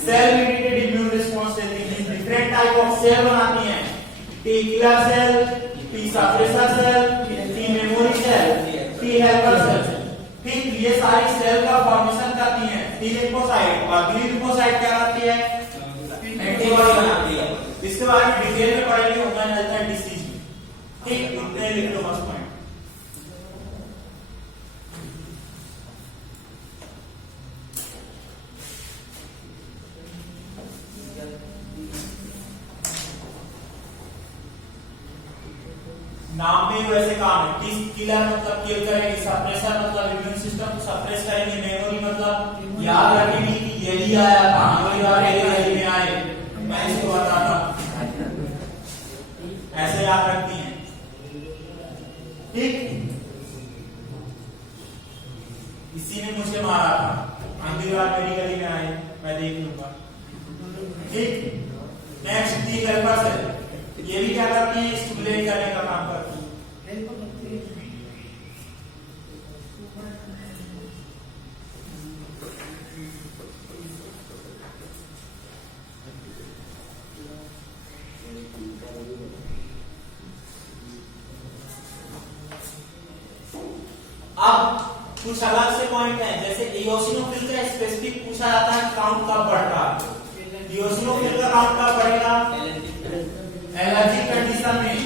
सेल मेडिएटेड इम्यून रिस्पांस देती हैं। डिफरेंट टाइप ऑफ सेल बनाती हैं, T killer cell, T suppressor cell, T memory cell, T helper cell. ठीक, ये सारी सेल का फॉर्मेशन करती हैं टी लिम्फोसाइट। और बी लिम्फोसाइट क्या करती है? एंटीबॉडी बनाती है। इसके बारे में डिटेल में पढ़ेंगे ह्यूमन हेल्थ एंड डिसीज में। ठीक, इतने लिख लो बस पॉइंट। नाम में वैसे काम है। किलर मतलब किल करेंगे, सप्रेसर मतलब इम्यून सिस्टम को सप्रेस करेंगे, मेमोरी मतलब याद रखेंगे कि यही आया था, यही बार यही में आए, मैं इसको बताता। ऐसे याद रखती हैं। ठीक, इसी ने मुझे मारा था, अगली बार मेरी गली में आए मैं देख लूंगा। ठीक, नेक्स्ट टी हेल्पर सेल, ये भी क्या करती है? स्टिमुलेट करने का काम करती है। अब कुछ अलग से पॉइंट है, जैसे इओसिनोफिल का स्पेसिफिक पूछा जाता है, काउंट कब बढ़ता है? इओसिनोफिल का काउंट कब बढ़ेगा? एलर्जी कंडीशन में।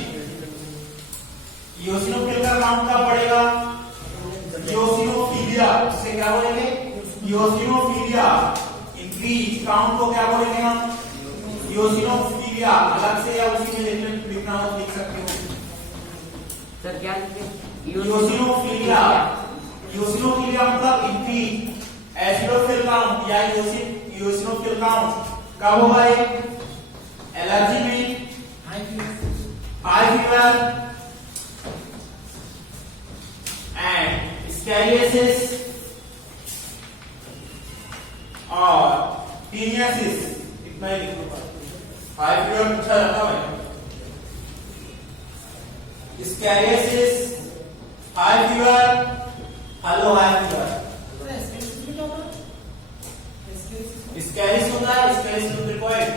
इओसिनोफिल का काउंट कब बढ़ेगा? इओसिनोफिलिया, जिसे क्या बोलेंगे? इओसिनोफिलिया इंक्रीज काउंट को क्या बोलेंगे हम? इयोसिनोफिलिया। अलग से या उसी में लिखना हो लिख सकते हो। सर क्या लिखे? इयोसिनोफिलिया। इयोसिनोफिलिया मतलब इंक्रीज एसिडोफिल काउंट या इयोसिनोफिल काउंट कब होगा? एलर्जी में, हाई फीवर एंड स्कैरियोसिस और टीनियासिस। इतना ही लिखो। हाई फीवर पूछा जाता है। स्कैरियोसिस, high fever, hello high fever. स्कैरिस होता है, स्कैरिस लुब्रिकोइड।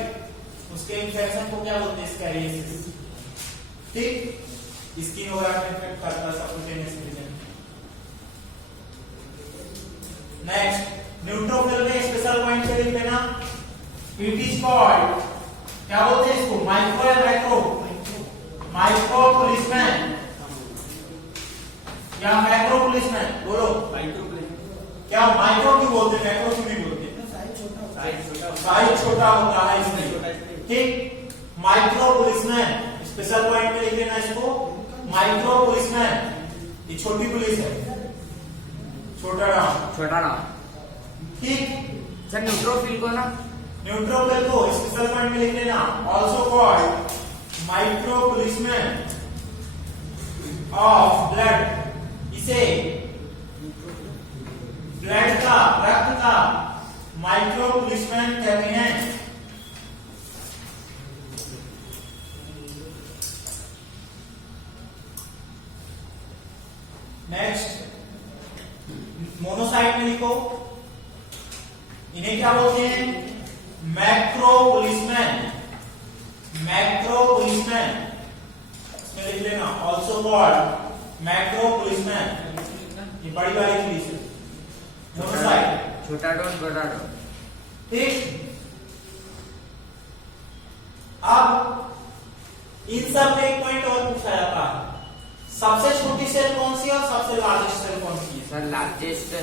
उसके इन्फेक्शन को क्या बोलते हैं? स्कैरियोसिस। ठीक, स्किन वगैरह में इफेक्ट करता है सबक्यूटेनियस रीजन। नेक्स्ट, न्यूट्रोफिल में स्पेशल पॉइंट से लिख लेना। इट इज कॉल्ड, क्या बोलते हैं इसको? माइक्रो या मैक्रो? माइक्रो पुलिसमैन या मैक्रो पुलिसमैन? बोलो। क्या माइक्रो क्यों बोलते हैं, मैक्रो क्यों नहीं बोलते? साइज छोटा होता है इसमें। ठीक, माइक्रो पुलिसमैन स्पेशल पॉइंट में लिख लेना इसको। माइक्रो पुलिसमैन, ये छोटी पुलिस है, छोटा नाम। ठीक सर न्यूट्रोफिल को ना, न्यूट्रोफिल को स्पेशल पॉइंट में लिख लेना। Also called micro policeman of blood. इसे ब्लड का, रक्त का माइक्रो पुलिसमैन कहते हैं। नेक्स्ट, मोनोसाइट में लिखो। इन्हें क्या बोलते हैं? Macro policeman. मैक्रो पुलिसमैन इसमें लिख लेना। Also called macro policeman. ये बड़ी वाली पुलिस है, मोनोसाइट। छोटा डॉन बड़ा डॉन। ठीक, अब इन सब में एक पॉइंट और पूछा जाता है। सबसे छोटी सेल कौन सी है और सबसे लार्जेस्ट सेल कौन सी है? सर लार्जेस्ट है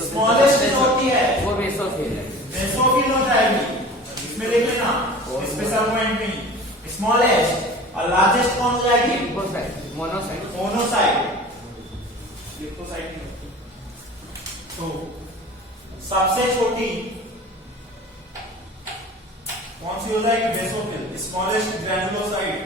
स्मॉलेस्ट जो होती है वो बेसोफिल है। बेसोफिल हो जाएगी। इसमें लिख लेना स्पेशल पॉइंट में स्मॉलेस्ट। और लार्जेस्ट कौन हो जाएगी? Lymphocyte, monocyte. मोनोसाइट, लिम्फोसाइट नहीं होती। तो सबसे छोटी कौन सी हो जाएगी? बेसोफिल। Smallest granulocyte.